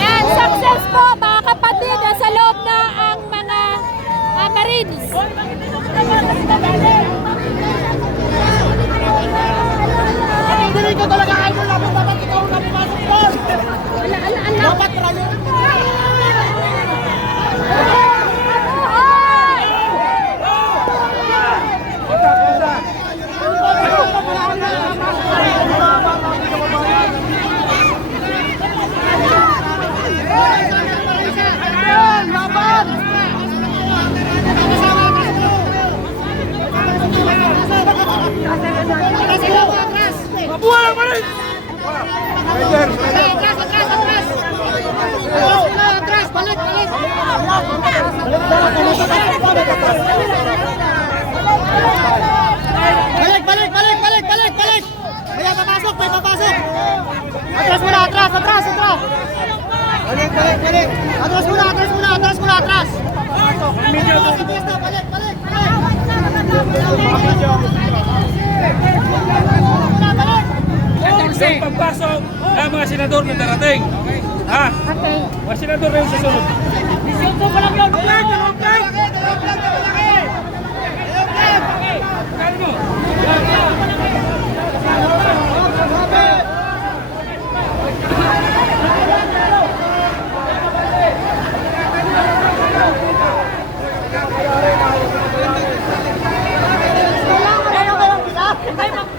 Ayan, success po mga kapatid. Nasa loob na ang mga Marines. Hindi ko talaga idol namin, dapat ikaw na pumasok doon. Dapat rayo. Mabuhay ang Marines! Atras! Balik! May papasok! Atras muna! Atras! Balik! Atras muna! Yung pagpasok ng mga senador na darating. Ha? Okay. Mga senador na yung susunod.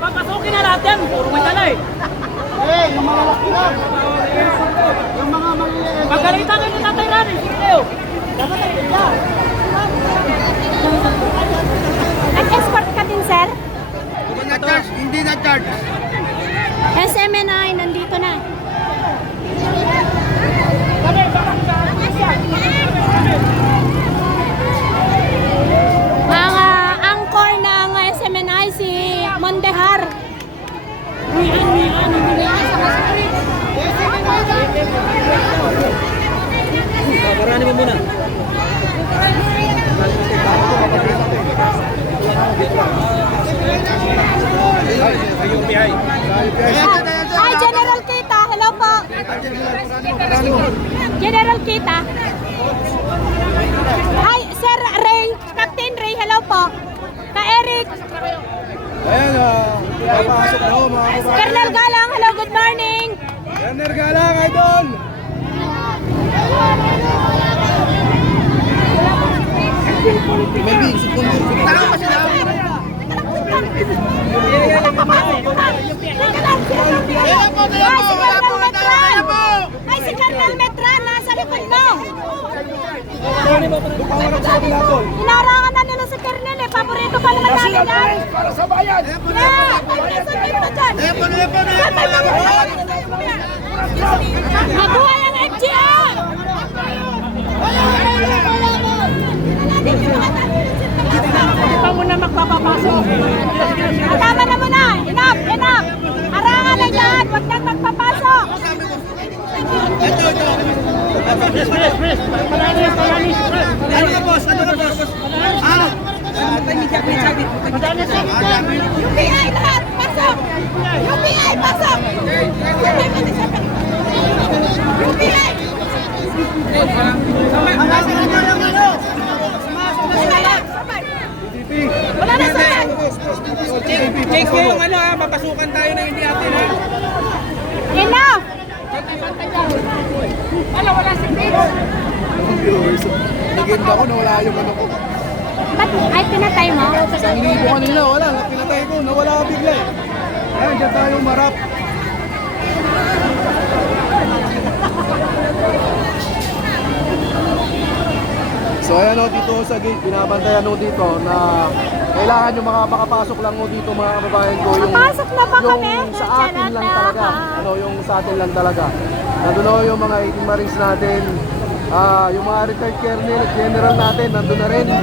Papasukin na natin, puro madala eh. Yung mga laki lang. Yung mga maliliit. Pagkalitan kayo ng Tatay Rani, sige kayo. Dapat ang bigla. Nag-escort ka din, sir? Hindi na-charge. SMNI, nandito na. Ang angkor ng SMNI si Mondehar. Parani mo muna. Hi, General Kita. Hello po. General Kita. Hi, Sir Ray. Captain Ray. Hello po. Ka-Eric. Ayan, papasok na ako mga kababayan. Colonel Galang. Hello, good morning. Colonel Galang, idol! Tara pa sila! Ay, si Colonel Metran. Nasa likod mo. Inarangan na nila si Colonel eh. Paborito pa naman namin yan. Para sa bayan! Yeah! Mabuhay ang FGR! Ito muna magpapapasok. Tama na muna! Enough! Harangan na dyan! Huwag nang magpapasok! Please. Ano ka, boss? UPI lahat! Pasok! UPI, pasok! UPI, pasok! Thank you yung ano ha, papasukan tayo na hindi atin ha. Enough! Wala si Vince. Legenda ko, nawala yung ano ko. Ba't ay pinatay mo? 1,000 kanina, wala. Pinatay ko, nawala bigla eh. Ayan, dyan tayo marap. So ayan o, dito sa gate, binabantayan o dito na kailangan yung mga makapasok lang o dito mga kababayan ko. Yung, Makapasok na ba kami? yung sa atin lang talaga. Ano, yung sa atin lang talaga. Nandun o yung mga 18 Marines natin. Yung mga retired colonel, general natin, nandun na rin. So,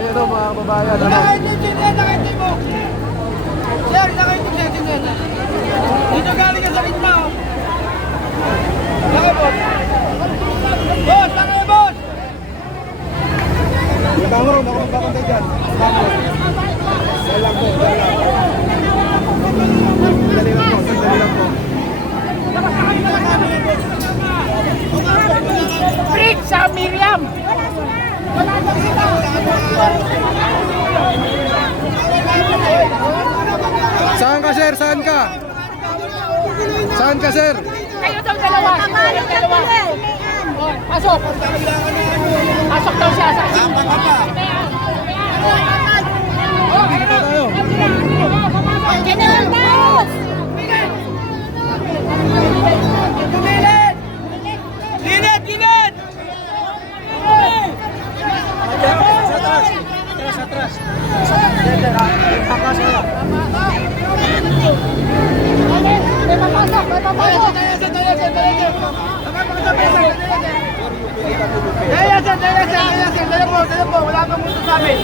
ayan o mga kababayan. Ano, Dito galing ka sa ritma. Laki boss. Boss, laki boss. Bangon, ako bakantay dyan. Bangon. Dalang po, dalang. Sandali lang po, sandali lang po. Freak sa Miriam! Saan ka, sir? Saan ka? Saan ka, sir? Kayo daw dalawa! Pangalan ka tuloy. Pasok! Pasok daw siya sa Dito tayo. General Taos! Gilid, gilid. Wala kang mundo sa amin.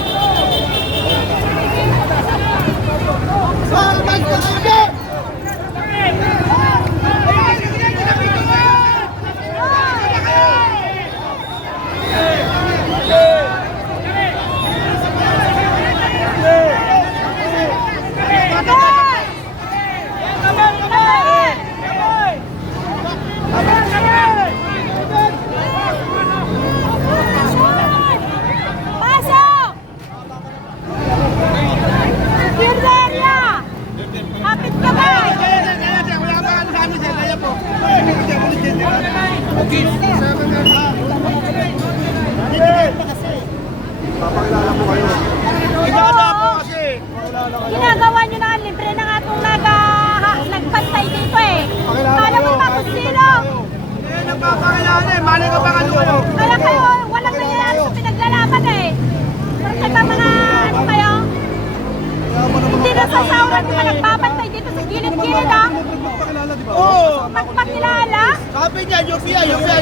Pasok! Secure the area! Kapit ka ba? Papakilala po kayo. Oo. Ginagawa nyo na libre na nga itong nagpantay dito eh. Kala mo pa kung sino. Kaya kayo, walang nangyayari sa pinaglalaban eh. Bakit ba mga ano kayo? Hindi na sasawan kung nagbabantay dito sa gilid-gilid ah. Papakilala, di ba? Magpakilala? Sabi niya, UPI, UPI.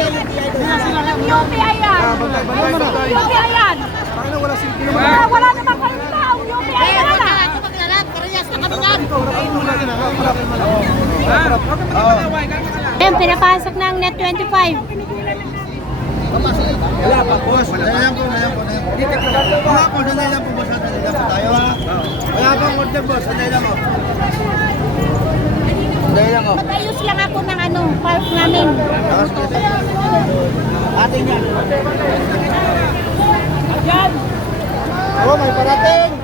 UPI yan. Bantay, bantay, bantay. UPI yan. Bakit na wala silbi naman? Wala naman kayong tao. UPI yan ah. Ayun, pinapasok ng Net 25. Wala pa, boss. Wala po, wala po. Wala po, sandali lang po, boss. Sandali lang po tayo, ha? Wala pang order, boss. Sandali lang, oh. Sandali lang, oh. Mag-ayos lang ako ng ano, park namin. Atin yan. Oh, may parating.